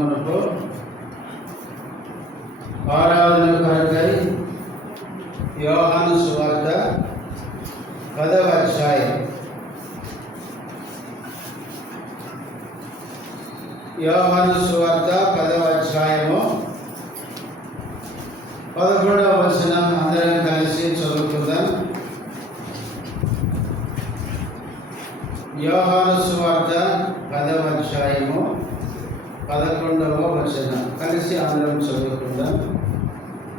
మనకు ఆరాధన కొరకై యోహాను సువార్త 10వ అధ్యాయం. యోహాను సువార్త 10వ అధ్యాయము 11వ వచనం అందరం కలిసి చదువుకుందాం. యోహాను సువార్త 10వ అధ్యాయము 11వ వచనం కలిసి అందరం చదువుకుందాం.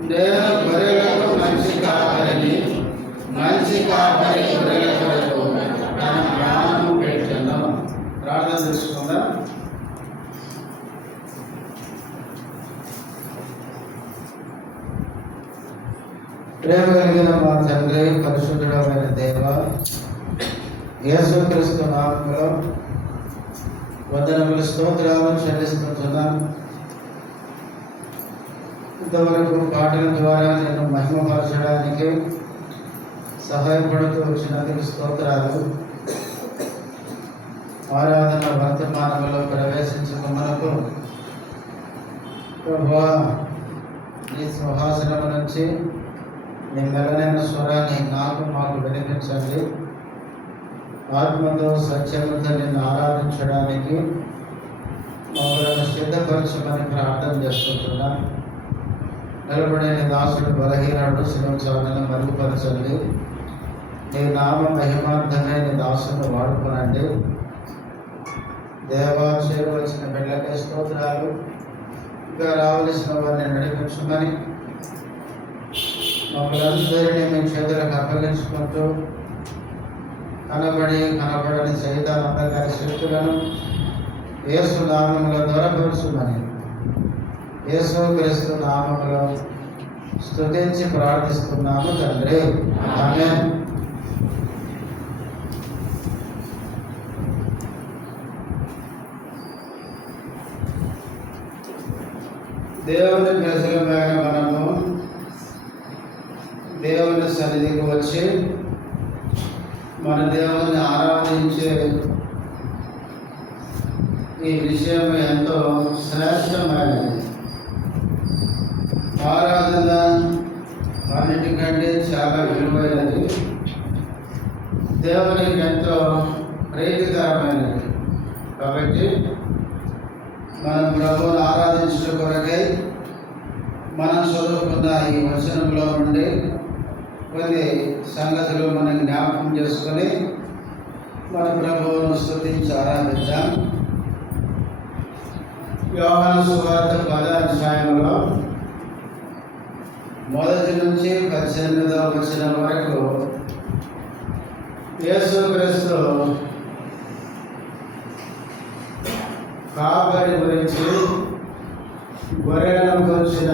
నేను గొర్రెలకు మంచి కాపరిని, మంచి కాపరి గొర్రెల కొరకు తన ప్రాణం పెట్టెను. ప్రార్థన చేసుకుందాం. ప్రేమ కలిగిన మా తండ్రి, పరిశుద్ధుడమైన దేవ, యేసుక్రీస్తు నామములో వందనములు స్తోత్రాలు చెల్లిస్తున్నాం. ఇంతవరకు పాటల ద్వారా నేను మహిమపరచడానికి సహాయపడుతూ వచ్చినందుకు స్తోత్రాలు. ఆరాధన వర్తమానంలో ప్రవేశించిన మనకు ప్రభువా, నీ సింహాసనం నుంచి నీ మెల్లనైన స్వరాన్ని మాకు వినిపించండి. ఆత్మతో సత్యముతో నిన్ను ఆరాధించడానికి మమ్మల్ని సిద్ధపరచమని ప్రార్థన చేసుకుంటున్నా. నిలబడిన దాసుడు బలహీనుడు శిరోచాలను మరుగుపరచండి. నీ నామ మహిమార్థమే నీ దాసును వాడుకోనండి. దేవా, చేరవలసిన బిడ్డలకే స్తోత్రాలు. ఇంకా రావలసిన వారిని నడిపించమని మమ్మల్ని అందరినీ మీ చేతులకు అప్పగించుకుంటూ కనబడని సైతానందగారి శక్తులను యేసు నామములో దూరపరుచుమని యేసుక్రీస్తు నామములో స్తుతించి ప్రార్థిస్తున్నాము తండ్రి. ఆమేన్. దేవుని ప్రజలమైన మనము దేవుని సన్నిధికి వచ్చి మన దేవుని ఆరాధించే ఈ విషయం ఎంతో శ్రేష్టమైనది. ఆరాధన అన్నిటికంటే చాలా విలువైనది, దేవునికి ఎంతో ప్రీతికరమైనది. కాబట్టి మనం ప్రభువును ఆరాధించడం కొరకై మనం చదువుకున్న ఈ వచనంలో నుండి కొన్ని సంగతులు మనం జ్ఞాపకం చేసుకొని మన ప్రభువును స్తుతించి ఆరాధిద్దాం. యోహాను సువార్త 10వ అధ్యాయంలో 1 నుంచి 18వ వచనం వరకు యేసుక్రీస్తు కాపరి గురించి, గొర్రెలను గురించిన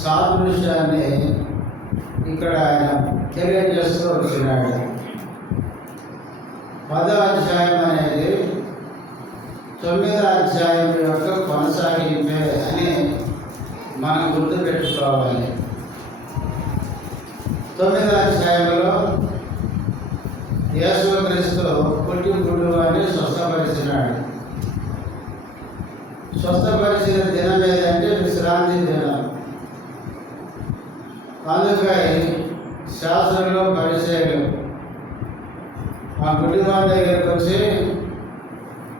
సాదృశ్యాన్ని ఇక్కడ ఆయన తెలియజేస్తూ వచ్చినాడు. 10వ అధ్యాయం అనేది 9వ అధ్యాయం యొక్క కొనసాగింపే అని మనం గుర్తుపెట్టుకోవాలి. 9వ అధ్యాయంలో యేసుక్రీస్తు పుట్టి గుడ్డివాడిని స్వస్థపరిచినాడు. స్వస్థపరిచిన దినం ఏదంటే విశ్రాంతి దినం. అందుకై శాస్త్రంలో పరిచయం ఆ గుడ్డివాడి దగ్గరకు వచ్చి,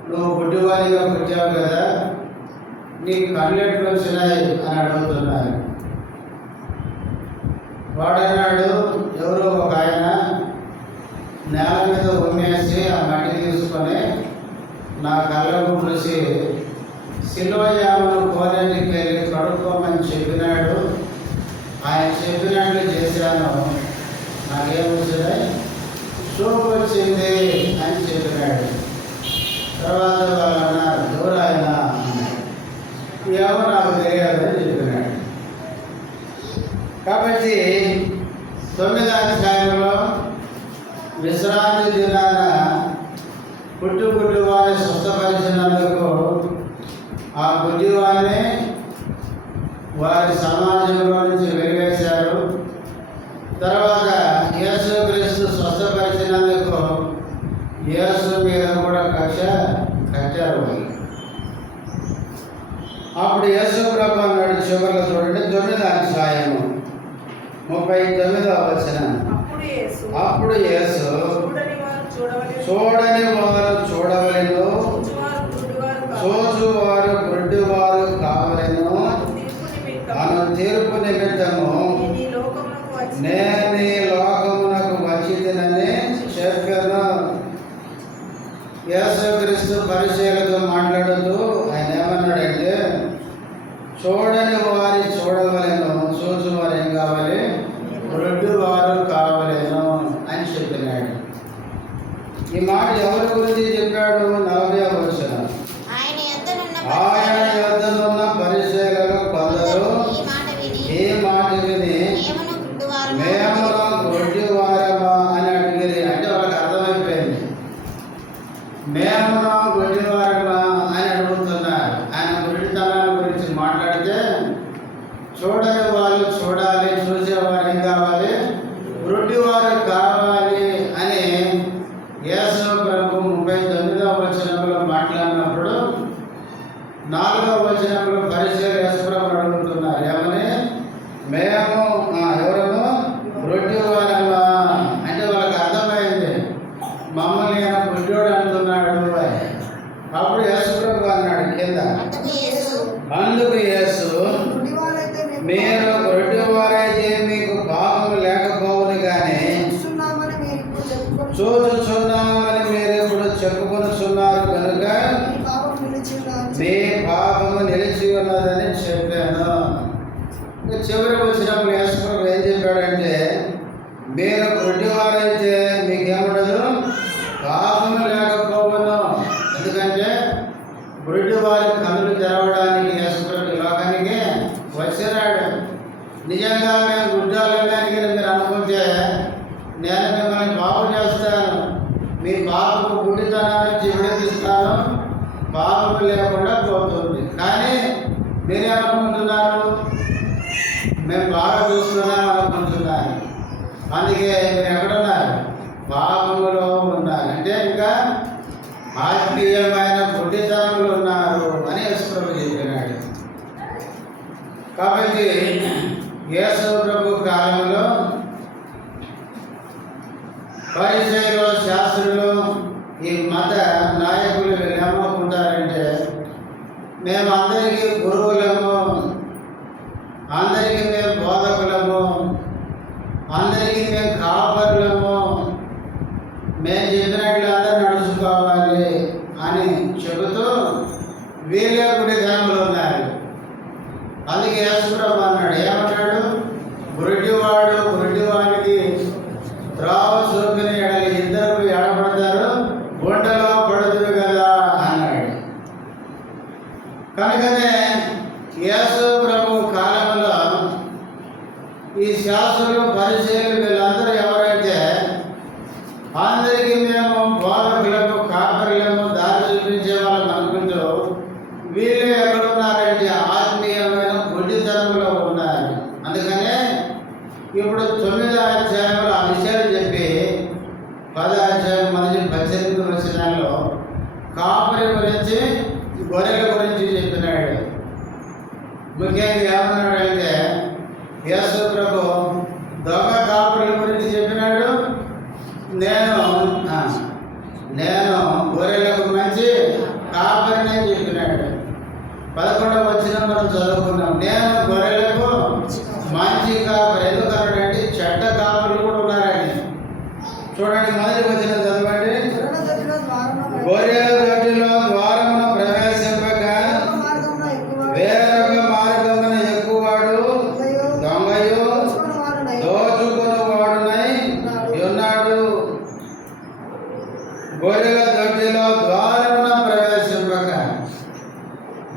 నువ్వు గుడ్డివాడిగా పుట్టావు కదా, నీ కళ్ళెట్లు వచ్చినాయి అని అడుగుతున్నారు. వాడన్నాడు, ఎవరో ఒక ఆయన నేల మీద ఉమ్మేసి ఆ మట్టి తీసుకొని నా కళ్ళకు పూసి సిలోయామును కోనేటికి వెళ్ళి కడుక్కోమని చెప్పినాడు. ఆయన చెప్పినట్లు చేశాను, నాకేం వచ్చినాయి, చూపు వచ్చింది అని చెప్పినాడు. తర్వాత వాళ్ళు అన్నారు, ఎవరు ఆయన, ఏమో నాకు తెలియదు అని చెప్పినాడు. కాబట్టి 9వ అధ్యాయంలో విశ్రాంతి దినాన గుడ్డివాడిని స్వస్థపరిచినందుకు ఆ గుడ్డివాడిని వారి సమాజంలో నుంచి వెలివేశారు. తర్వాత యేసుక్రీస్తు స్వస్థపరిచినందుకు యేసు మీద కూడా కక్ష కట్టారు. అప్పుడు యేసు ప్రభు అన్నాడు, చివరిలో చూడండి 9వ అధ్యాయము 39వ వచనం. అప్పుడు యేసు చూడని వారు చూడవలెను, చూచువారు గుడ్డివారు కావలెను అను తీర్పు నిమిత్తము నేను ఈ లోకమునకు వచ్చితినని చెప్పాను. యేసుక్రీస్తు పరిచయులతో మాట్లాడుతూ ఆయన ఏమన్నాడంటే, చూడని వారి చూడవలెను, చూచువారు ఏం కావాలి, గుడ్డివారు కావలెను అని చెప్పినాడు. ఈ మాట ఎవరి గురించి చెప్పాడు? 40వ వచనం. ఆయన యొద్దనున్న పరిచయులలో కొందరు ఈ మాట విని మేము గుడ్డివారమా అని అడిగిరి. అంటే వాళ్ళకి అర్థమైపోయింది, మేము గుడ్డివారమా అని అడుగుతున్నారు. ఆయన గుడ్డితనాల గురించి మాట్లాడితే చూడని వాళ్ళు చూడాలి, చూసేవారు ఏం కావాలి, గుడ్డివారు కావాలి అని యేసు ప్రభు 39వ వచనంలో మాట్లాడినప్పుడు 4వ వచనంలో పరిచయులు యేసు ప్రభు అడుగుతున్నారు ఏమని, మేము ఎవరము గుడ్డివారమా అంటే వాళ్ళకి అర్థమైంది, మమ్మల్ని ఆయన గుడ్డోడు అంటున్నాడు అని. అప్పుడు యేసు ప్రభు అన్నాడు కింద, అందుకు యేసు, మీరు గుడ్డివారైతే మీకు పాపము లేకపోవును కానీ చూచుచున్నామని మీరు ఇప్పుడు చెప్పుకొనుచున్నారు కనుక మీ పాపము నిలిచి ఉన్నదని చెప్పాను. చివరి వచ్చినప్పుడు యేసు ప్రభు ఏం చెప్పాడంటే, మీరు గుడ్డివారైతే మీకేముండదు, పాపము లేకపోవును. ఎందుకంటే గుడ్డివారి కనులు తెరవడానికి యేసు ప్రభు లోకానికి వచ్చినాడు. నిజంగా మేము గుడ్డాలని మీరు అనుకుంటే నేను మిమ్మల్ని బాగు చేస్తాను, మీ పాపకు గుడ్డితనాన్ని నుంచి విడదీస్తాను, పాపము లేకుండా పోతుంది. కానీ మీరేమనుకుంటున్నారు, మేము బాగా చూస్తున్నాం అనుకుంటున్నారు. అందుకే మీరు ఎక్కడున్నారు, పాపములో ఉన్నారు, అంటే ఇంకా ఆత్మీయమైన గుడ్డితనంలో ఉన్నారు అని యేసు ప్రభు చెప్పినాడు. కాబట్టి యేసు ప్రభు కాలంలో పరిచయులు, శాస్త్రులు, ఈ మత నాయకులు ఏమనుకుంటారంటే, మేము అందరికీ గురువులము, అందరికీ మేము బోధకులము, అందరికీ మేము కాపరులము, మేము చెప్పినట్లు అందరూ నడుచుకోవాలి అని చెబుతూ వీళ్ళే గుడిదాములు ఉన్నారు. అందుకే యేసు ప్రభు అన్నాడు, ఏమన్నాడు, గుడ్డివాడు గుడ్డివానికి త్రావ చూపిన ఎడలి ఇద్దరు ఎడబడతారు, గుంటలో పడుతురు కదా అన్నాడు. కనుకనే యేసు ప్రభు కాలంలో ఈ శాస్త్రులు, పరిచయులు వీళ్ళందరూ ఎవరైతే అందరికీ మేము బోధకులము, కాపరులము, దారి చూపించే వాళ్ళం అనుకుంటూ వీళ్ళు ఎక్కడున్నారంటే ఆత్మీయమైన గుడ్డితనంలో ఉన్నారు. అందుకనే ఇప్పుడు 9వ అధ్యాయంలో ఆ విషయాలు చెప్పి 10వ అధ్యాయం మొదటి 18 వచనాల్లో కాపరి గురించి, గొర్రెల గురించి చెప్పినాడు. ముఖ్యంగా ఏమన్నాడంటే యేసు ప్రభు దొంగ కాపరుల గురించి చెప్పినాడు. నేను గొర్రెలకు మంచి కాపరిని చెప్పినాడు. 11వ వచనం మనం చదువుకున్నాం, నేను గొర్రెలకు మంచి కాపరి. ఎందుకన్నాడంటే చెడ్డ కాపరులు కూడా ఉన్నారని. చూడండి, మొదటి వచనం చదవండి. గొర్రెల దొడ్డిలో ద్వారమున ప్రవేశింపక వేరొక మార్గమున ఎక్కువాడు దొంగయు దోచుకునివాడునై ఉన్నాడు. గొర్రెల దొడ్డిలో ద్వారమున ప్రవేశింపక,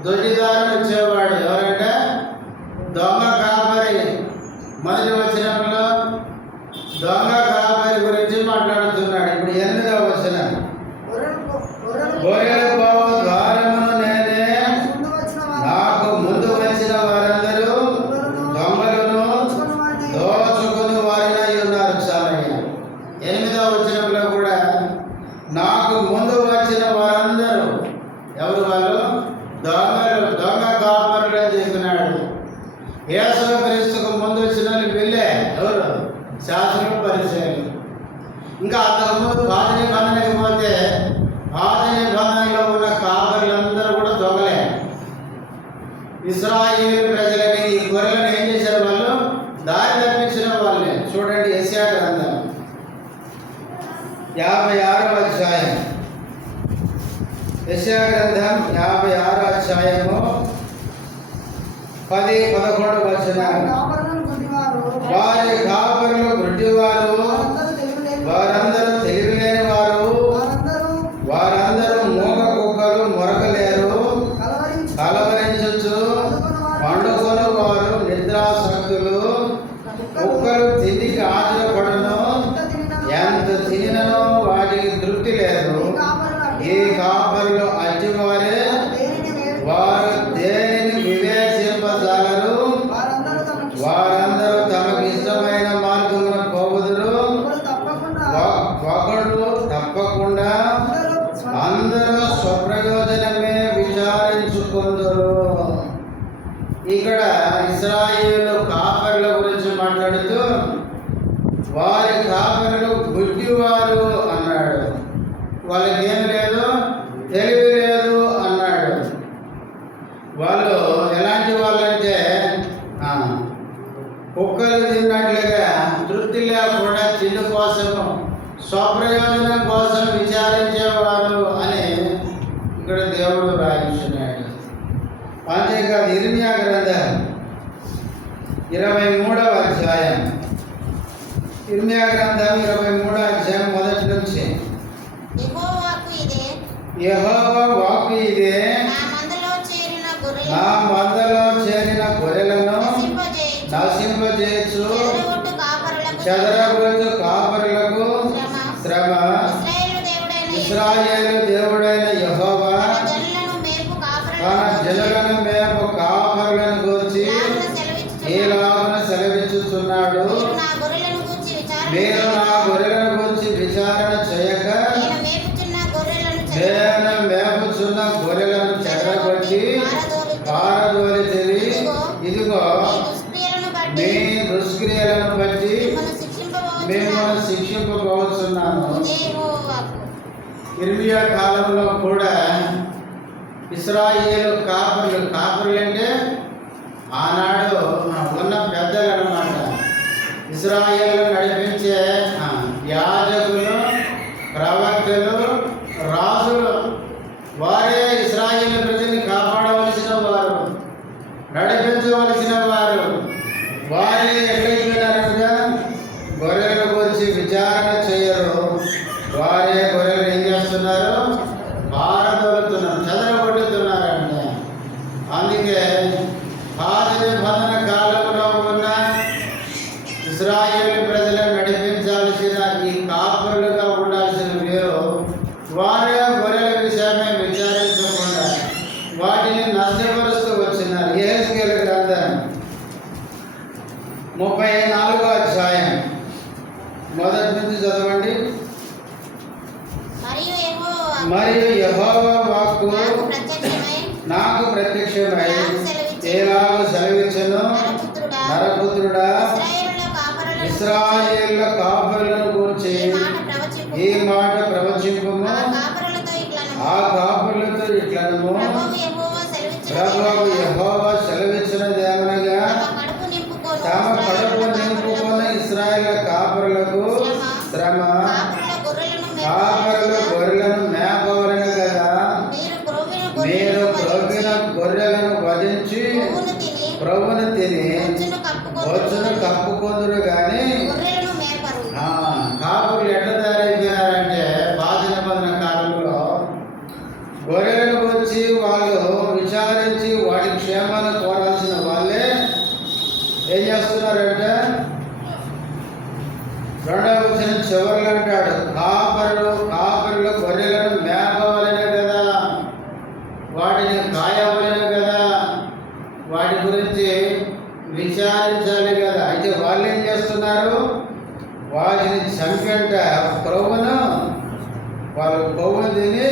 దొడ్డిదారుని వచ్చేవాడు ఎవరంటే దొంగ కాపరి. మొదటి వచనంలో దొంగ కాపరి గురించి మాట్లాడుతున్నాడు. ఇప్పుడు 8వ వచనం, గొర్రెల పోవు ద్వారమును నేనే, నాకు ముందు వచ్చిన వారందరూ దొంగలను దోచుకుని వారినై ఉన్నారు. చాలయ్య. 8వ వచనంలో కూడా నాకు ముందు వచ్చిన వారందరూ ఎవరు? వాళ్ళు దొంగలు, దొంగ కాపరి చెప్పినాడు. యేసు క్రీస్తుకు ముందు వచ్చిన వీళ్ళే ఎవరు? శాస్త్రులు, పరిచయాలు. ఇంకా అంతకుముందు పాత నిబంధనకి పోతే పాత నిబంధనలో ఉన్న కాపరులందరూ కూడా దొంగలే. ఇశ్రాయేలు ప్రజలని, ఈ గొర్రెలను ఏం చేశారు? వాళ్ళు దారి తప్పించిన వాళ్ళే. చూడండి యెషయా గ్రంథం 56వ అధ్యాయం. యెషయా గ్రంథం 56వ అధ్యాయము 10-11 వచనాలు. వారి కాపరులు గుడ్డివారు, వారందరూ తెలివిలేని వారు, వారందరూ మూగ కుక్కలు, మొరకలేరు, కలవరించు పండుగలు వారు, నిద్రాసక్తులు, కుక్కలు తిండికి ఆశపడను, ఎంత తినను వాటికి తృప్తి లేదు. ఈ కాపరులు అట్టివారే, వారు దేనిని వివేచింపజాలరు, వారందరూ తమకు ఇష్టమైన మార్గమున పోవుదురు, ఒకడు తప్పకుండా అందరూ స్వప్రయోజనమే విచారించుకుందరు. ఇక్కడ ఇశ్రాయేలు కాపరుల గురించి మాట్లాడుతూ వారి కాపరులు గుడ్డివారు అన్నాడు. వాళ్ళకి ఏమి లేదు, తెలివి లేదు అన్నాడు. వాళ్ళు ఎలాంటి వాళ్ళంటే కుక్కలు తిన్నట్లుగా తృప్తి లేకుండా తిండి కోసం, స్వప్రయోజనం కోసం విచారించేవారు అని ఇక్కడ దేవుడు రాయించున్నాడు. అంతేకాదు ఇర్మియా గ్రంథం 23వ అధ్యాయం. ఇర్మియా గ్రంథం 23వ అధ్యాయం మొదటి నుంచి. యెహోవా వాక్కు ఇదే, నా మందలో చేరిన గొర్రెలను నశింపజేయచ్చు, చెదరగొట్టు కాపరులకు శ్రమ. ఇశ్రాయేలు దేవుడైన యెహోవా తన జనులను మేపు కాపరులను గూర్చి ఈలాగున సెలవిచ్చుచున్నాడు, మీరు నా గొర్రెలను గూర్చి విచారణ చేయక నేను మేపుచున్న గొర్రెలను చెదరగొట్టి పారదోలితివి. ఇదిగో మీ దుష్క్రియలను బట్టి మిమ్మల్ని శిక్షింపబోతున్నాను. ఇర్మియా కాలంలో కూడా ఇశ్రాయేలు కాపరులు అంటే ఆనాడు ఉన్న పెద్దలు అన్నమాట. ఇశ్రాయేలు నడిపించే యాజకులు, ప్రవక్తలు, రాజులు, వారే ఇశ్రాయేలు ప్రజల్ని కాపాడవలసిన వారు, నడిపించవలసిన వారు. వారే ఎక్కడికి గొర్రెల గురించి విచారణ చేయరు. వారే గొర్రెలు ఏం చేస్తున్నారు? పారదోలుతున్నారు, చెదరగొట్టుతున్నారండి. అందుకే పాత నిబంధన కాలంలో ఉన్న ఇశ్రాయేలు ప్రజలను నడిపించాల్సిన ఈ కాపరులుగా ఉండాల్సిన వీరు వారే గొర్రెల విషయమే విచారించకుండా వాటిని నష్టపరుస్తూ వచ్చినారు. యెహెజ్కేలు గ్రంథం 34వ అధ్యాయం మొదటి నుంచి చదవండి. మరియు యెహోవా వాక్కు నాకు ప్రత్యక్షమై ఎలాగ సెలవిచ్చెను, నరపుత్రుడా, ఇశ్రాయేళ్ల కాపరులను గూర్చి ఈ మాట ప్రవచింపుము. ఆ కాపరులతో ఇట్లనము, ప్రభువు యెహోవా సెలవిచ్చినదేమనగా, తమ కడుపు నింపుకొని ఇశ్రాయేలు కాపరులకు శ్రమ. కాపరులు గొర్రెలను మేపవలెను కదా, మీరు క్రొవ్విన గొర్రెలను వధించి ప్రభువును తిని బొచ్చును కప్పుకొందురు కానీ. కాపులు ఎట్లా తయారైపోయినారంటే పాత నిబంధన కాలంలో గొర్రెలను వచ్చి వాళ్ళు విచారించి వాటి క్షేమాన్ని కోరాల్సిన వాళ్ళే ఏం చేస్తున్నారంటే 2వ వచనం చివరిలో అంటాడు, కాపరులు గొర్రెలను మేపవలెను కదా, వాటిని కాయవలెను కదా, వాటి గురించి విచారించాలి కదా. అయితే వాళ్ళు ఏం చేస్తున్నారు? వాటిని చంపంట ప్రభువును వాళ్ళు కొవ్వును తిని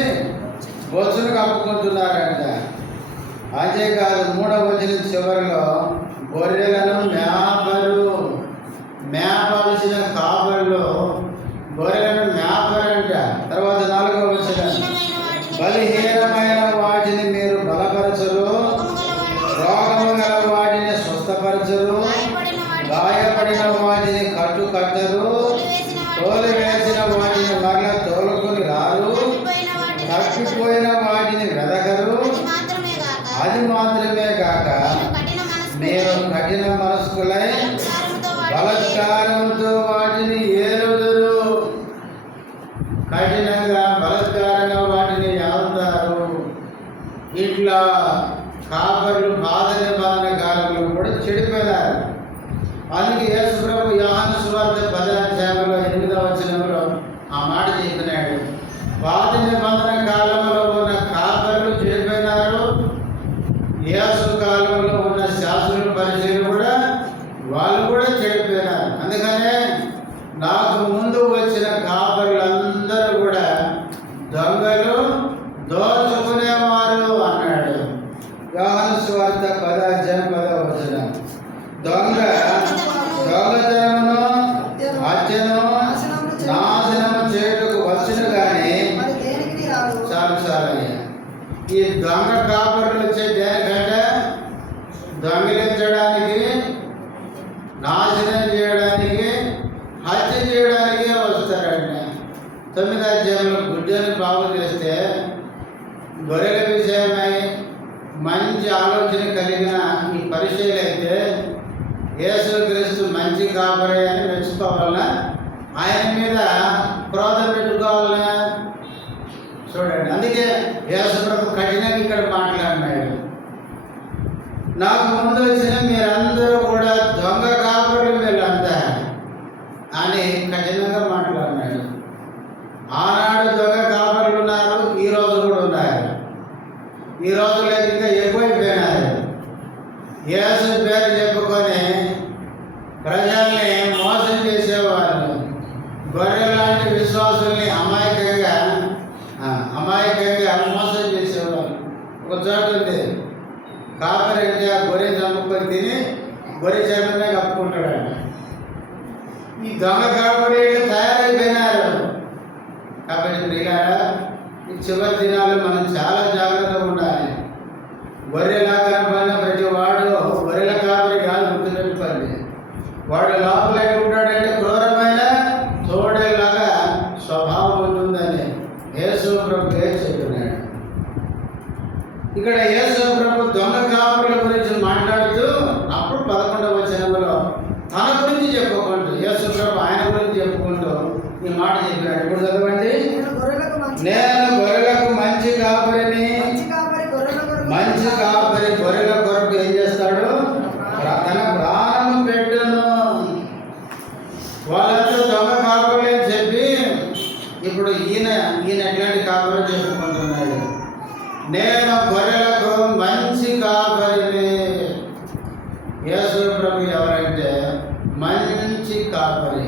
బొచ్చును కప్పుకుంటున్నారంట. అంతేకాదు 3వ వచనం చివరిలో గొర్రెలను మేపాల్సిన కాపరులు గొర్రెలను మేపరంట. తర్వాత 4వ వచనం బలహీనమైన వాటిని మీరు బలపరచరు, రోగము గల వాటిని స్వస్థపరచరు, గాయపడిన వాటిని కట్టరు, తోలివేసిన వాటిని మరలా తోలుకొని రారు, తప్పిపోయిన వాటిని వెదకరు. అది మాత్రమే కాక మీరు కఠిన మనస్కులై బలత్కారంతో వాటిని ఏలుదురు. కఠినంగా బలత్కారంగా వాటిని ఏలుతారు. ఇట్లా కాపరులు పాత నిబంధన కాలంలో కూడా చెడిపోయినారు. అందుకే యేసు ప్రభు యోహాను సువార్త 10వ అధ్యాయంలో 8వ వచనంలో ఆ మాట చెప్పినాడు. పాత నిబంధన కాలంలో ఉన్న కాపరులు చెడిపోయినారు. యేసు కాలంలో ఉన్న శాస్త్రుల పరిచయం కూడా వాళ్ళు కూడా చెడిపోయినారు. అందుకనే నాకు ముందు వచ్చిన కాపరులందరూ కూడా దొంగలు, దోచుకునేవారు అన్నాడు. యోహాను సువార్త 10వ అధ్యాయం 10వ వచనం. దొంగతనమును హత్యను నాశనము చేయుటకు వచ్చును కానీ చాలు ఈ దొంగ కాపరులు వచ్చే దేనికంటే దొంగిలించడానికి, నాశనం చేయడానికి, హత్య చేయడానికే వస్తారంట. 9వ అధ్యాయంలో గుడ్డని బాగు చేస్తే గొర్రెల విషయమై మంచి ఆలోచన కలిగిన ఈ పరిచయులైతే యేసుక్రీస్తు మంచి కాపరి అని మెచ్చుకోవాలన్నా, ఆయన మీద క్రోధం పెట్టుకోవాలన్నా చూడండి. అందుకే యేసు ప్రభు కఠినంగా ఇక్కడ మాట్లాడినాడు. నాకు ముందు వచ్చిన మీరందరూ కూడా దొంగ కాపరులు వీళ్ళంతా అని కఠినంగా మాట్లాడినాడు. ఆనాడు దొంగ కాపరులు ఉన్నారు, ఈరోజు కూడా ఉన్నారు. ఈ రోజుల్లో ఇంకా ఎక్కువైపోయినారు. యేసు పేరు చెప్పుకొని ప్రజల్ని మోసం చేసేవాళ్ళు, గొర్రె లాంటి విశ్వాసుల్ని అమాయకంగా మోసం చేసేవాళ్ళు. ఒక చోట ఉంది, కాపరి అంటే ఆ గొర్రె చంపుకొని తిని గొర్రె చర్మమే కప్పుకుంటాడు. ఈ దొంగ కాపరి తయారైపోయినారు. కాబట్టి ప్రియులారా, ఈ చివరి దినాలు మనం చాలా జాగ్రత్తగా ఉండాలి. గొర్రెలా కనపడిన ప్రతి వాడు గొర్రెల కాపరి కాదు, గుర్తుపెట్టుకోండి. వాడు లోపల ఉంటాడంటే క్రూరమైన తోడేలాగా స్వభావం ఉంటుందని యేసు ప్రభు చెప్తున్నాడు. ఇక్కడ యేసు ప్రభు దొంగ కాపరుల గురించి మాట్లాడుతూ అప్పుడు 11వ వచనంలో తన గురించి చెప్పుకుంటూ యేసు ప్రభు ఆయన గురించి చెప్పుకుంటూ ఈ మాట చెప్పినాడు. ఇప్పుడు చదవండి. నేను గొర్రెలకు మంచి కాపరిని. మంచి కాపరి గొర్రెల కొరకు ఏం చేస్తాడు? తన ప్రాణము పెట్టును. వాళ్ళందరూ దొంగ కాపరులు అని చెప్పి ఇప్పుడు ఈయన ఎట్లాంటి కాపరి చెప్పుకుంటున్నాడు. నేను గొర్రెలకు మంచి కాపరిని. యేసు ప్రభు ఎవరంటే మంచి కాపరి.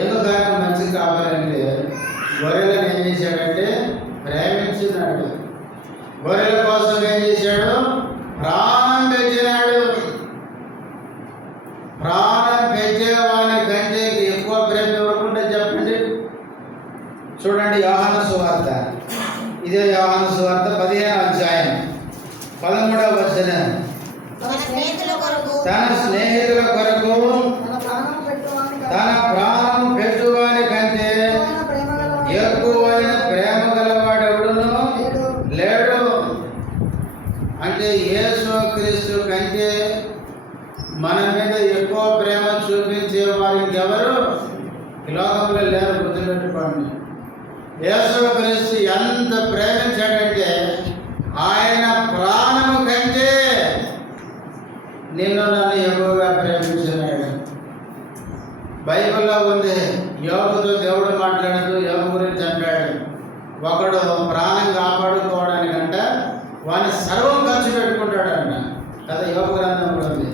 ఎందుకంటే మంచి కాపరి అంటే గొర్రెలను ఏం చేశాడంటే ప్రేమించినాడు. గొర్రెల కోసం ఏం చేశాడు? ప్రాణం పెంచినాడు. ప్రాణం పెంచేవాని కంటే ఎక్కువ ప్రేమ ఎవరుకుంటే చెప్పండి. చూడండి యోహాను సువార్త, ఇదే యోహాను సువార్త 15వ అధ్యాయం 13వ వచనం. తన స్నేహితుల కొరకు తన ప్రాణం పెట్టువాని కంటే ఎక్కువైన ప్రేమ గలవాడెవడును లేడు. అంటే యేసుక్రీస్తు కంటే మన మీద ఎక్కువ ప్రేమ చూపించే వారు ఇంకెవరు ఈ లోకంలో లేరు. గుర్తుపెట్టుకోండి. యేసుక్రీస్తు ఎంత ప్రేమించాడంటే ఆయన ప్రాణము కంటే నిన్ను నన్ను ఎక్కువగా ప్రేమించినాడు. బైబిల్లో ఉంది, యోగుతో దేవుడు మాట్లాడుతూ యోగు గురించి అంటాడు, ఒకడు ప్రాణం కాపాడుకోవడానికంట వాని సర్వం ఖర్చు పెట్టుకుంటాడంట కదా, యోగ గ్రంథంలో ఉంది.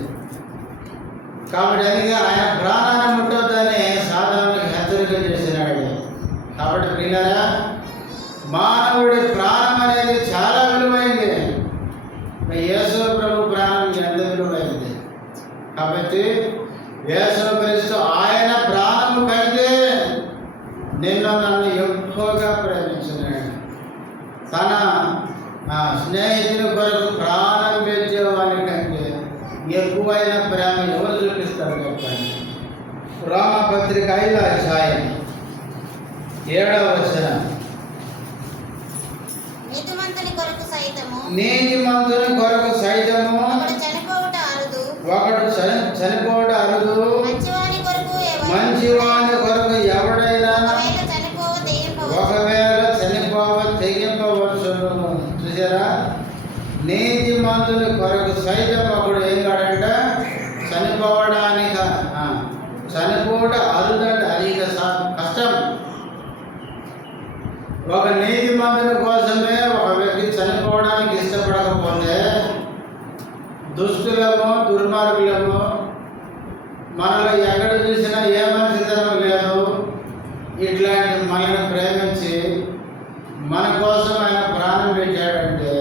కాబట్టి అందుకే ఆయన ప్రాణాన్ని ముట్టొద్దని సాధారణకి హెచ్చరిక చేసినాడు. కాబట్టి ప్రియులారా, మానవుడి ప్రాణం అనేది చాలా విలువైంది. ఎంత విలువైంది. కాబట్టి యేసుక్రీస్తు ఆయన ప్రాణము కంటే నన్ను ఎక్కువగా ప్రేమించినాడు. తన స్నేహితుని కొరకు ప్రాణం పెట్టేవాని కంటే ఎక్కువైన ప్రేమ ఎవరు చూపిస్తారు చెప్పండి. రోమపత్రిక 5వ అధ్యాయం 7వ వచనం. నీతిమంతుని కొరకు సైతము ఒకడు చనిపోవట అరుదు. మంచివాని కొరకు ఎవడైనా ఒకవేళ చనిపోవ తెగింపవచ్చును. చూసారా, నీతిమంతుని కొరకు సైతం ఒకడు ఏం కాడంట, చనిపోవట అరుదంట. అది కష్టం. ఒక నీతిమంతుని కోసమే ఒక వ్యక్తి చనిపోవడానికి ఇష్టపడకపోతే దుష్టులము దుర్మార్గులము మనలో ఎక్కడ చూసినా ఏ మంచితనం లేదు. ఇట్లాంటి మనల్ని ప్రేమించి మన కోసం ఆయన ప్రాణం పెట్టాడంటే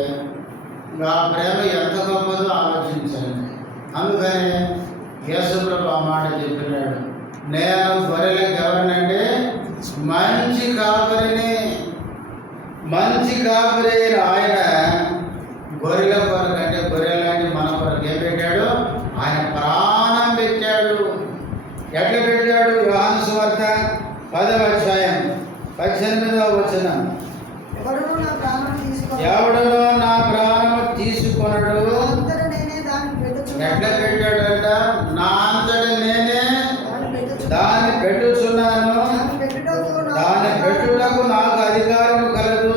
ఆ ప్రేమ ఎంత గొప్పదో ఆలోచించండి. అందుకని యేసుప్రభు ఆ మాట చెప్పినాడు, నేను గొర్రెలకు ఎవరినంటే మంచి కాపరి ఆయన గొర్రెల కొరకు అంటే గొర్రెలాంటి మన కొరకు ఏం పెట్టాడు, ఆయన ప్రాణం పెట్టాడు. ఎట్లా పెట్టాడు? యోహాను సువార్త 10వ అధ్యాయం 18వ వచనం. ఎవడునో నా ప్రాణం తీసుకొనడు. ఎట్లా పెట్టాడు అంట, నా అంతట నేనే దాన్ని పెట్టుచున్నాను, దాన్ని పెట్టుటకు నాకు అధికారము కలదు,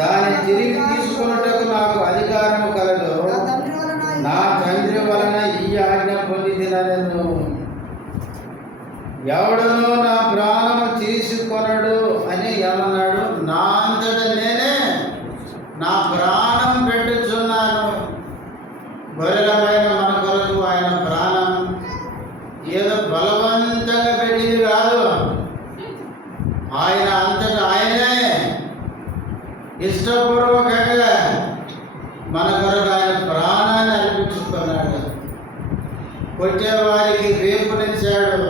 దాన్ని తిరిగి తీసుకున్నటకు నాకు అధికారము కలదు. నా తండ్రి వలన ఈ ఆజ్ఞ పొందినను, ఎవడనో నా ప్రాణము తీసుకొనడు అని ఏమన్నాడు, నా అంతట నేనే నా ప్రాణం పెట్టుచున్నాను. గొర్రెలమైన మన కొరకు ఆయన ప్రాణం ఏదో బలవంతంగా పెట్టింది కాదు, ఆయన అంతటా ఆయనే ఇష్టపూర్వకంగా మన కొరకు ఆయన ప్రాణాన్ని అర్పించుకున్నాడు. కొట్టేవారికి రేపునిచ్చాడు,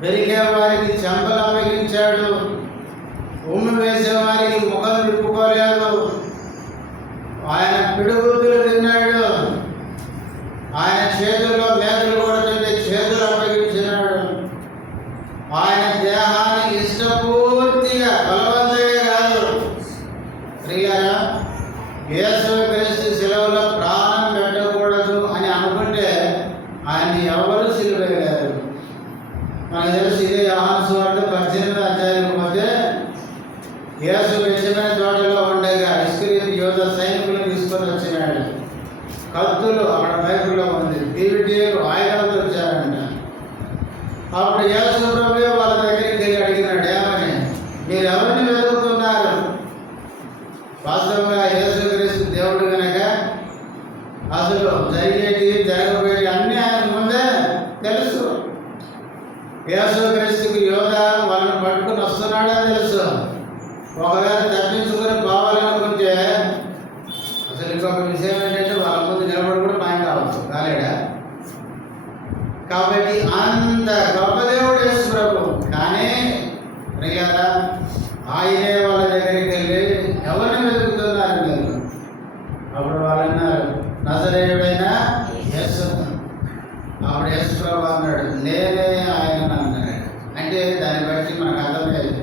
పెరిగేవారికి చెంపలు అప్పగించాడు, ఉమ్మి వేసేవారికి ముఖం విప్పుకోలేదు. ఆయన పిడుగుద్దులు తిన్నాడు, ఆయన చేతుల్లో మేకలు కొడుతుంటే చేతులు అప్పగించినాడు. ఆయన దేహానికి ఇష్టపూర్తిగా బలవంతంగా కాదు. ప్రియారా, యేసుక్రీస్తు శిలువలో ప్రాణం పెట్టకూడదు అని అనుకుంటే ఆయన్ని ఎవరు సిలువ వేయలేరు. మనకు తెలుసు, ఇదే యోహాను సువార్త 18వ అధ్యాయం పోతే యేసు గెత్సేమనే తోటలో ఉండగా ఇస్కరియోతు యోధా సైనికులను తీసుకొని వచ్చినాడు. కత్తులు అక్కడ బైబిల్లో ఉంది, పీవిటీలు ఆయుధాలతో వచ్చారంట. అప్పుడు యేసు ప్రభువే వాళ్ళ దగ్గరికి వెళ్ళి అడిగినాడు, ఏమని, మీరు ఎవరిని వెతుకుతున్నారు? వాస్తవంగా యేసుక్రీస్తు దేవుడు కనుక అసలు జరిగేటి జరగబోయేటి అన్నీ ఆయన ముందే తెలుసు. యేసుక్రీస్తుకి యోధ వాళ్ళని పట్టుకుని వస్తున్నాడని తెలుసు. ఒకవేళ తప్పించుకొని పోవాలనుకుంటే అసలు ఇంకొక విషయం ఏంటంటే వాళ్ళ ముందు నిలబడి కూడా మాయం కావచ్చు, కాలేడా? కాబట్టి అంత గొప్ప దేవుడు యేసు ప్రభు. కానీ ప్రియారా, ఆయనే వాళ్ళ దగ్గరికి వెళ్ళి ఎవరిని వెతుకుతున్నారు మీరు? అప్పుడు వాళ్ళు అన్నారు, నజరేయుడైన యేసు. అప్పుడు యేసు ప్రభు అన్నాడు, నేనే ఆయన అన్నాడు. అంటే దాన్ని బట్టి మనకు అర్థమయ్యేది,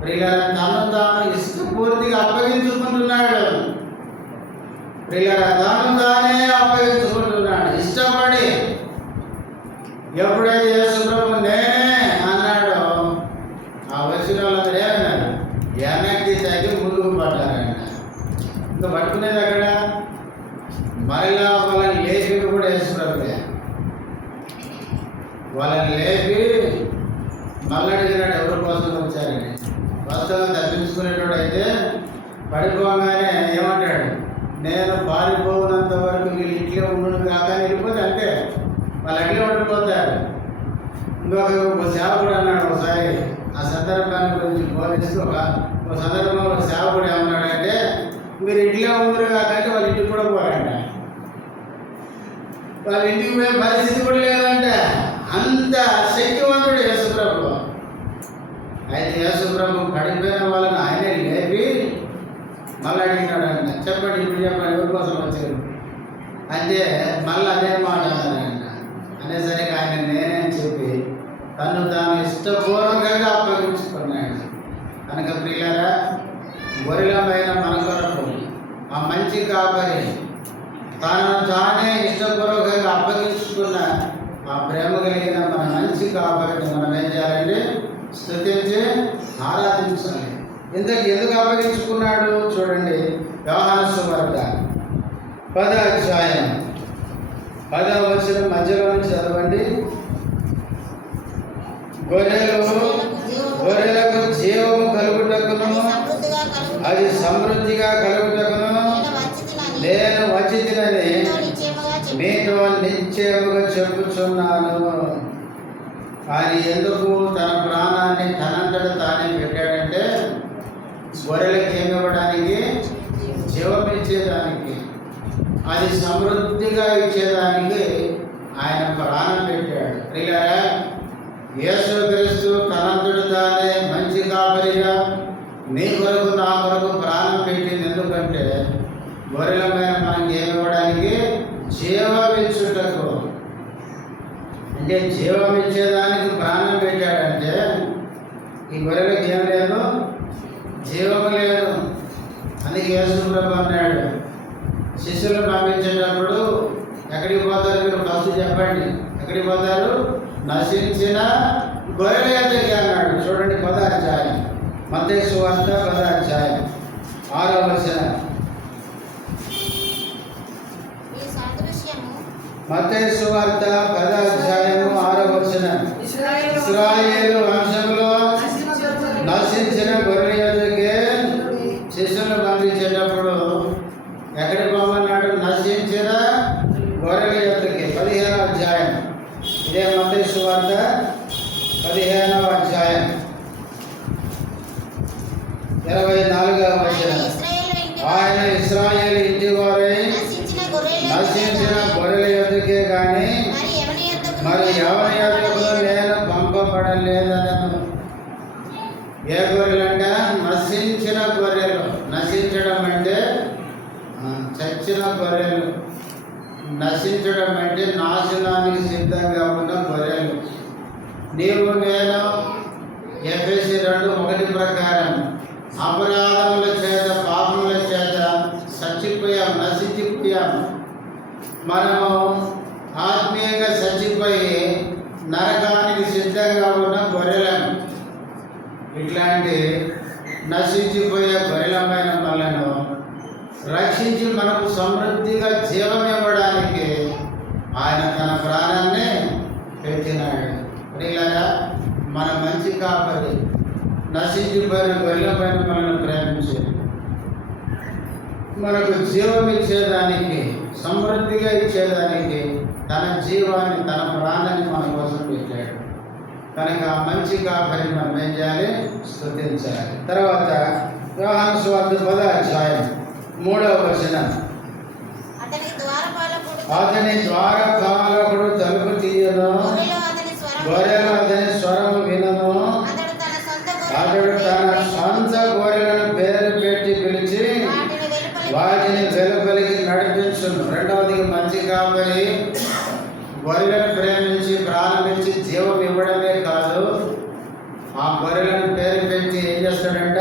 ప్రియులారా, తను తాను ఇష్టపూర్తిగా అప్పగించుకుంటున్నాడు. ప్రియులారా, తను తానే అప్పగించుకుంటున్నాడు ఇష్టపడి. ఎప్పుడైతే యేసు ప్రభు నేనే అన్నాడో ఆ వచ్చిన వాళ్ళందరూ ఏమన్నారు, వెనక్కి తగ్గి ముందుకు పడ్డారంట. ఇంకా పట్టుకునేది అక్కడ మరలా వాళ్ళని లేపి కూడా యేసు ప్రభువే వాళ్ళని లేపి మళ్ళీ అడిగినాడు, ఎవరి కోసం వచ్చారని. వాస్తవంగా తప్పించుకునేటోడు అయితే పడిపోగానే ఏమంటాడు, నేను పారిపోనంత వరకు వీళ్ళు ఇట్లే ఉండు కాక వెళ్ళిపోతే అంతే, వాళ్ళు అట్లే ఉండిపోతారు. ఇంకొక సేవకుడు అన్నాడు ఒకసారి, ఆ సందర్భాన్ని గురించి బోధిస్తూ ఒక సందర్భంలో ఒక సేవకుడు ఏమన్నాడంటే, మీరు ఇట్లే ఉండరు కాకంటే వాళ్ళు ఇంటికి కూడా పోరంట. వాళ్ళ ఇంటికి పోయే పరిస్థితి కూడా లేదంటే, అంత శక్తివంతుడు యేసుప్రభు. అయితే యేసుప్రభు పడిపోయిన వాళ్ళని ఆయనే లేపి మళ్ళీ అడిగినాడంట, చెప్పండి ఇప్పుడు చెప్పండి ఎవరి కోసం వచ్చారు అంటే మళ్ళీ అదే మాట అన్నాడంట. అనేసరికి ఆయన నేనేం చెప్పి తను తాను ఇష్టపూర్వకంగా అప్పగించుకున్నాడు. కనుక ప్రియులారా, గొర్రెలమైన మన కొరకు ఆ మంచి కాపరి తనను తానే ఇష్టపూర్వకంగా అప్పగించుకున్న ఆ ప్రేమ కలిగిన మన మంచి కాపరిని మనం ఏం చేయాలంటే స్తుతించి ఆరాధించాలి. ఎందుకు అప్పగించుకున్నాడు చూడండి. యోహాను సువార్త 10వ అధ్యాయం 10వ వచనం మధ్యలో నుంచి చదవండి. గొర్రెలకు జీవము కలుగుటకును అది సమృద్ధిగా కలుగుటకును నేను వచ్చి తినని మీతో నిశ్చయముగా చెప్పుచున్నాను. ఆయన ఎందుకు తన ప్రాణాన్ని తనంతట తానే పెట్టాడంటే గొర్రెలకు ఏమి ఇవ్వడానికి? జీవం ఇచ్చేదానికి, అది సమృద్ధిగా ఇచ్చేదానికి ఆయన ప్రాణం పెట్టాడు. ప్రియులారా, యేసుక్రీస్తు తనంతట తానే మంచి కాపరిగా నీ కొరకు నా కొరకు ప్రాణం పెట్టింది. ఎందుకంటే గొర్రెలమైన మనకి ఏమి ఇవ్వడానికి? జీవం ఇచ్చుటకు. అంటే జీవం ఇచ్చేదానికి ప్రాణం పెట్టాడంటే ఈ గొర్రెలకు ఏం లేదు? జీవం లేదు. అందుకే యేసుప్రభు అన్నాడు, శిష్యులు పంపించేటప్పుడు ఎక్కడికి పోతారు మీరు ఫస్ట్ చెప్పండి, ఎక్కడికి పోతారు? నశించిన గొర్రెల యొద్దకి అన్నాడు. చూడండి 10వ అధ్యాయం మత్తయి సువార్త 10వ అధ్యాయం 6వ వచనం. మత్తయి సువార్త 10వ అధ్యాయం 6వ వచనం. ఇశ్రాయేలు వంశంలో నశించిన గొర్రెల యొద్దకి శిష్యులు పంపించేటప్పుడు ఎక్కడికి పోమన్నాడు? నశించిన గొర్రెల యొద్దకి. 15వ అధ్యాయం ఇదే మత్తయి సువార్త 15వ అధ్యాయం 24వ వచనం. ఆయన ఇశ్రాయేలు ఇంటి వారై నశించిన గొర్రెల యొద్దకే కానీ మరి ఎవరి యొద్దకు నేను పంపబడలేదనను. ఏ గొర్రెలు అంటే? నశించిన గొర్రెలు. నశించడం అంటే చచ్చిన గొర్రెలు. నశించడం అంటే నాశనానికి సిద్ధంగా ఉన్న గొర్రెలు. నీవు నేను ఎఫెసీ 2:1 ప్రకారం అపరాధముల చేత పాపముల చేత చచ్చిపోయాం, నశించిపోయాం. మనము ఆత్మీయంగా చచ్చిపోయి నరకానికి సిద్ధంగా ఉన్న గొర్రెలను. ఇట్లాంటి నశించిపోయే గొర్రెలమైన మనలను రక్షించి మనకు సమృద్ధిగా జీవం ఇవ్వడానికి ఆయన తన ప్రాణాన్ని పెట్టినాడు. ప్రియులారా, మన మంచి కాపరి నశించిపోయిన గొర్రెలపైన మనల్ని ప్రేమించి మనకు జీవం ఇచ్చేదానికి, సమృద్ధిగా ఇచ్చేదానికి తన జీవాన్ని, తన ప్రాణాన్ని మన కోసం పెట్టాడు. కనుక ఆ మంచి కాపరిని మనం ఏం చేయాలి? స్తుతించాలి. తర్వాత యోహాను సువార్త 10వ అధ్యాయం 3వ వచనం. అతని ద్వారపాలకుడు తలుపు తీయను, గొర్రెలు అతని స్వరము వినను. అతడు తన సొంత గొర్రెలను పేరు పెట్టి పిలిచి వాటిని వెలుపలికి నడిపించును. రెండవది, మంచి కాపరి గొర్రెలను ప్రేమించి ప్రారంభించి జీవం ఇవ్వడమే కాదు, ఆ గొర్రెలను పేరు పెట్టి ఏం చేస్తాడంట?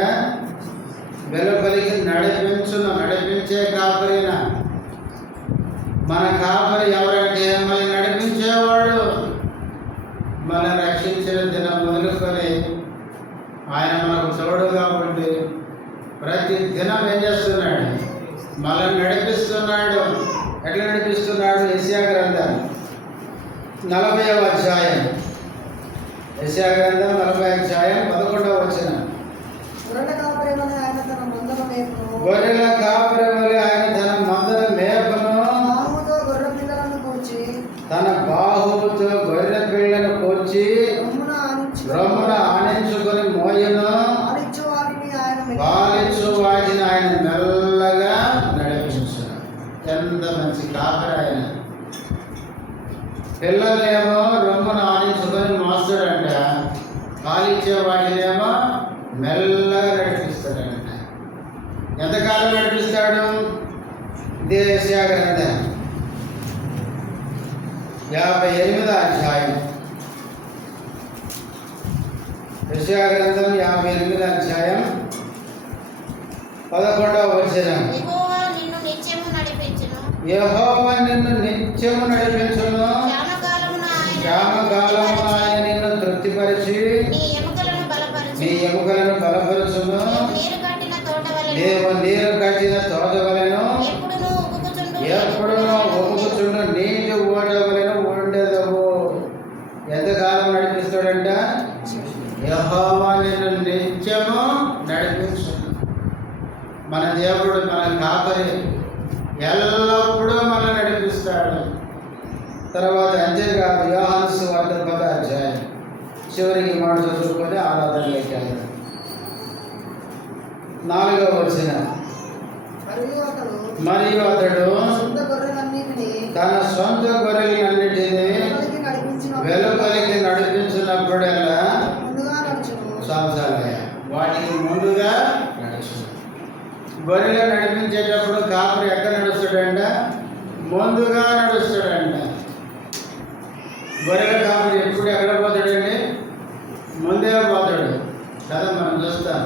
వెలుపలికి నడిపించును. నడిపించే కాపరిన మన కాపరి ఎవరంటే మనల్ని నడిపించేవాడు. మన రక్షించిన దినం మొదలుకొని ఆయన మనకు తోడుగా ఉండి ప్రతి దినం ఏం చేస్తున్నాడు? మనల్ని నడిపిస్తున్నాడు. ఎట్లా నడిపిస్తున్నాడు? యెషయా గ్రంథం 40వ అధ్యాయం. యెషయా గ్రంథం 40వ అధ్యాయం 11వ వచనం. గొర్రెల కాపరి వలె ఆయన తన మందను మేపును. తన బాహువుతో గొర్రె పిల్లను కూర్చి రొమ్మున ఆనించుకొని మోయను. పాలించు వాటిని ఆయన మెల్లగా నడిపించును. ఎంత మంచి కాపరి ఆయన! పిల్లలేమో రొమ్మును ఆడించుకొని మోస్తాడంట, పాలిచ్చే వాటినేమో మెల్లగా నడిపిస్తాడంట. ఎంతకాలం నడిపిస్తాడు? ఇదే యెషయా గ్రంథం 58వ అధ్యాయం. యెషయా గ్రంథం 58వ అధ్యాయం 11వ వచనం. యెహోవా నిన్ను నిత్యము నడిపించును, క్షామకాలమున ఆయన నిన్ను తృప్తిపరిచి నీ ఎముకలను బలపరచును. నీవు నీరు కట్టిన తోట వలెను, ఎప్పుడునూ ఒప్పుచుండు నీటి ఓడ వలెను ఉండెదవు. ఎంతకాలం నడిపిస్తాడంట? యెహోవా నిన్ను నిత్యము నడిపించును. మన దేవుడు మన కాపరి, ఎల్లప్పుడూ మనం నడిపిస్తాడు. తర్వాత అంతేకాదు, యోహాను సువార్త 10వ అధ్యాయం చివరికి మాట చదువుకొని ఆరాధనలోకి వెళ్తాడు. 4వ వచనం. మరియు అతడు తన సొంత గొర్రెలన్నిటినీ వెలుపలికి నడిపించినప్పుడల్లా సంసారయ్య వాటికి ముందుగా నడుచు. గొర్రెలు నడిపించేటప్పుడు కాపరి ఎక్కడ నడుస్తాడంట? ముందుగా నడుస్తాడంట. గొర్రెల కాపరి ఎప్పుడు ఎక్కడ పోతాడండి? ముందే పోతాడు కదా. మనం చూస్తాం,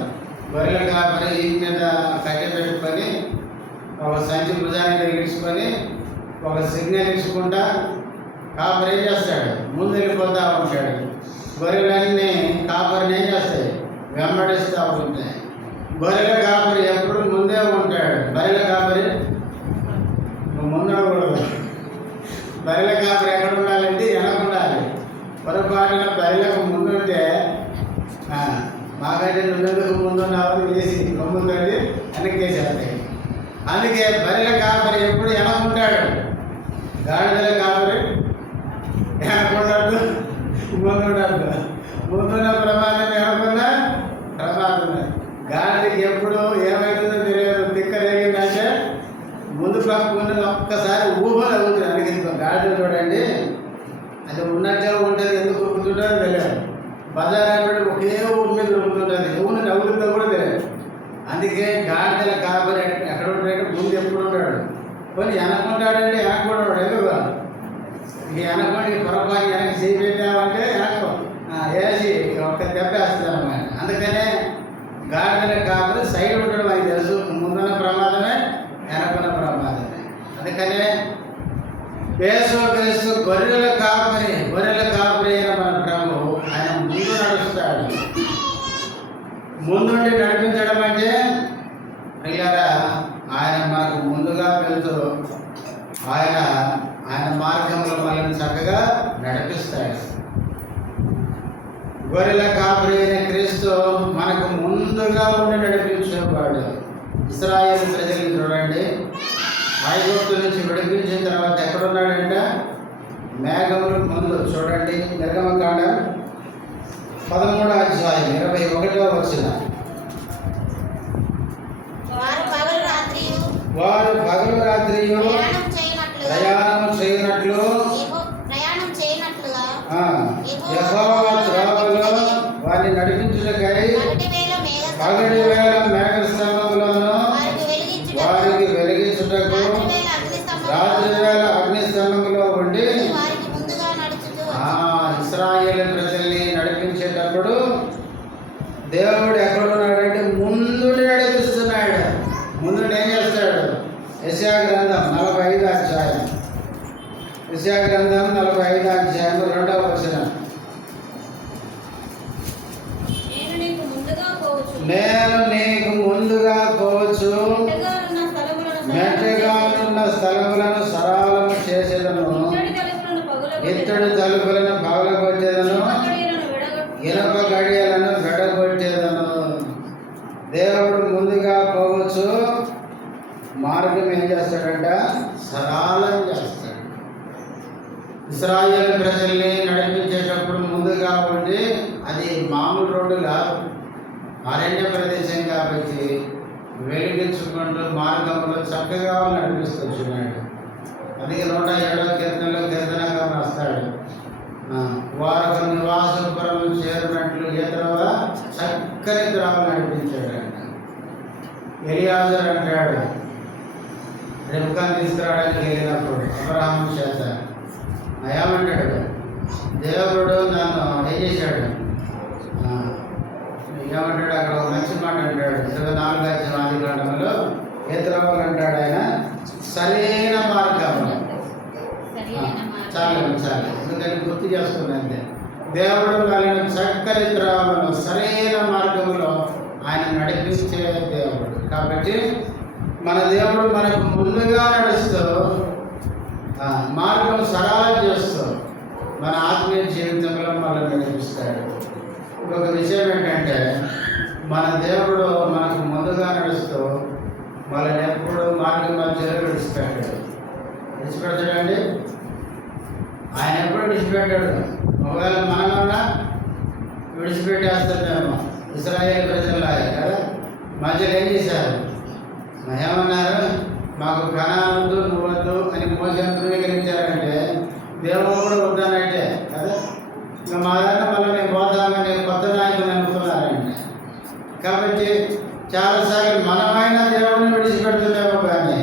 గొర్రెల కాపరి ఈ మీద కట్టె పెట్టుకొని ఒక సంచి భుజాన్ని ఇడుచుకొని ఒక సిగ్నల్ ఇచ్చుకుంటా కాపరి ఏం చేస్తాడు? ముందు వెళ్ళిపోతూ ఉంటాడు. గొర్రెలన్నీ కాపరిని ఏం చేస్తాయి? వెంబడిస్తూ ఉంటాయి. గొర్రెల కాపరి ఎప్పుడు ముందే ఉంటాడు. బర్రెల కాపరి ముందడకూడదు. బర్రెల కాపరి ఎక్కడ ఉండాలంటే వెనక ఉండాలి. పొరపాటున బర్రెలకు ముందుంటే మాకంటే నువ్వెందుకు ముందున్నావు వేసి ముందుంటే వెనక్కేసేస్తాయి. అందుకే బర్రెల కాపరి ఎప్పుడు వెనక ఉంటాడు. గాడిదల కాపరి వెనక ఉండద్దు, ముందుండద్దు. ముందున్న ప్రమాదం, వెనకున్న ప్రమాదం. గాడికి ఎప్పుడు ఏమైతుందో తెలియదు. తిక్క రేగిందంటే ముందు పక్కన ఒక్కసారి ఊహలు అవుతుంది. అందుకే గాడిద చూడండి, అది ఉన్నట్టే ఉంటుంది. ఎందుకు ఉరుకుతుంటుందో తెలియదు. బజార్ ఒకే ఊరి మీద ఉరుకుతుంటుంది. ఊరిని నవ్వుతుందో కూడా తెలియదు. అందుకే గాడిదల కాపరి ఎక్కడ ఉంటాడంటే ముందు ఎప్పుడు ఉంటాడు. కొన్ని వెనకుంటాడంటే వెనక కూడా ఉంటాడు. ఎందుకు ఇక వెనకొని పొరపాటు వెనక్కి చేయి పెట్టామంటే వెనక వేసి ఒక్క దెబ్బేస్తుంది అన్నమాట. అందుకనే గాడిదల కాపరి సైడ్ ఉండడం అది తెలుసు. ముందున్న ప్రమాదమే, వెనకున్న ప్రమాదమే. అందుకనే యేసుక్రీస్తు గొర్రెల కాపరి అయిన మన ప్రభు ఆయన ముందు నడుస్తాడు. ముందుండి నడిపించడం అంటే పిల్లరా ఆయన మనకు ముందుగా వెళ్తూ ఆయన మార్గంలో మనల్ని చక్కగా నడిపిస్తాడు. గొర్రెల కాపరి అయిన క్రీస్తు మనకు ముందుగా ఉండి నడిపించేవాడు. ఇశ్రాయేలు ప్రజలను చూడండి, ఐగుప్తు నుంచి విడిపించిన తర్వాత ఎక్కడున్నాడంటే మేఘములు ముందు. చూడండి నిర్గమకాండం 13వ అధ్యాయం 21వ వచనం. వారు పగలు రాత్రి ప్రయాణం చేయనట్లు యెహోవా త్రోవలో వారిని నడిపించుటకై పగటి వేళ మేఘస్తంభములను వారికి వెలిగించుటకు రాత్రి వేళ అగ్నిస్తంభములో ఉండి ఇశ్రాయేలు ప్రజల్ని నడిపించేటప్పుడు దేవుడు ఎక్కడున్నాడంటే ముందుండి నడిపిస్తున్నాడు. ముందుండి ఏం చేస్తాడు? యెషయా గ్రంథం 45వ అధ్యాయం. యెషయా గ్రంథం 45వ అధ్యాయం 2వ వచనం. నేను నీకు ముందుగా పోవచ్చు, మెట్టగానున్న స్థలములను సరళము చేసేదను, ఇత్తడి తలుపులను పగలగొట్టేదను, ఇనప గడియలను విడగొట్టేదను. దేవుడు ముందుగా పోవచ్చు, మార్గం ఏం చేస్తాడంట? సరళం చేస్తాడు. ఇశ్రాయేలు ప్రజల్ని నడిపించేటప్పుడు ముందుగా ఉండి, అది మామూలు రోడ్డు కాదు, అరణ్య ప్రదేశం కాబట్టి వెలిగించుకుంటూ మార్గంలో చక్కగా నడిపిస్తున్నాడు. అందుకే 107వ కీర్తనలో కీర్తనగా రాస్తాడు, తీసుకురావడానికి వెళ్ళినప్పుడు అబ్రహాము చేత ఏమంటాడు, దేవుడు నన్ను ఏం చేశాడు, ఏమంటాడు అక్కడ ఒక మంచి మాట అంటాడు 24వ ఆదికాండంలో ఏ త్రోవలు అంటాడు ఆయన, సరైన మార్గంలో. చాలు ఎందుకని గుర్తు చేస్తున్నా అంతే. దేవుడు వాళ్ళని చక్కని త్రోవలో సరైన మార్గంలో ఆయన నడిపించే దేవుడు. కాబట్టి మన దేవుడు మనకు ముందుగా నడుస్తూ మార్గం సరళం చేస్తూ మన ఆత్మీయ జీవితంలో మనల్ని నడిపిస్తాడు. ఇంకొక విషయం ఏంటంటే, మన దేవుడు మనకు ముందుగా నడుస్తూ మనల్ని ఎప్పుడు మార్గం మధ్యలో విడిచిపెడతాడండి. ఆయన ఎప్పుడు విడిచిపెట్టాడు. ఒకవేళ మనమన్నా విడిచిపెట్టేస్తామేమో. ఇశ్రాయేలు ప్రజల్లాగే కదా, మధ్యలో ఏం చేశారు, ఏమన్నారు, మాకు కణాలొద్దు నువ్వద్దు అని మోసం ధృవీకరించారంటే దేవుడు కూడా వద్దనంటే కదా. ఇంకా మా దాన్ని మళ్ళీ నేను పోతామని కొత్త నాయకులు అనుకున్నారంటే. కాబట్టి చాలాసార్లు మనమైనా దేవుడిని విడిచిపెడుతున్నామో కానీ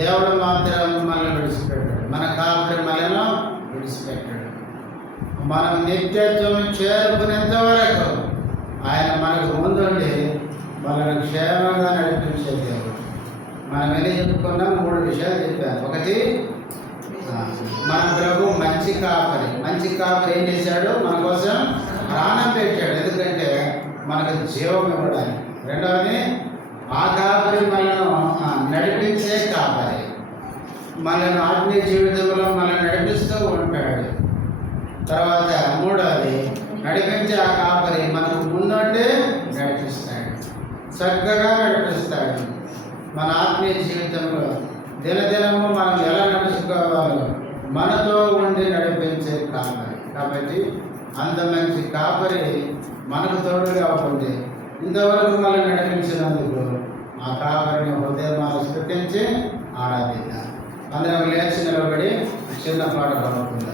దేవుడు మాత్రం మనల్ని విడిచిపెట్టాడు. మన కాపురి మనను విడిచిపెట్టాడు. మనం నిత్యత్వం చేరుకునేంత వరకు ఆయన మనకు ముందుండి మనల్ని క్షేమంగా నడిపించే దేవుడు. మనం వెళ్ళి చెప్పుకున్నాం 3 విషయాలు చెప్పాను. ఒకటి, మన ప్రభు మంచి కాపరి ఏం చేశాడు, మన కోసం ప్రాణం పెట్టాడు, ఎందుకంటే మనకు జీవం ఇవ్వడానికి. రెండవది, ఆ కాపరి మనను నడిపించే కాపరి, మనల్ని ఆత్మీయ జీవితంలో మనల్ని నడిపిస్తూ ఉంటాడు. తర్వాత మూడవది, నడిపించే ఆ కాపరి మనకు ముందుండి నడిపిస్తాడు, చక్కగా నడిపిస్తాడు. మన ఆత్మీయ జీవితంలో దినదినము మనం ఎలా నడుచుకోవాలో మనతో ఉండి నడిపించే కాపరి. కాబట్టి అంత మంచి కాపరి మనకు తోడుగా ఉంటుంది. ఇంతవరకు మనం నడిపించినందుకు ఆ కాపరిని హృదయమాలు స్తుతించి ఆరాధిద్దాం. అందరం లేచి నిలబడి చిన్న పాట పాడుకుందాం.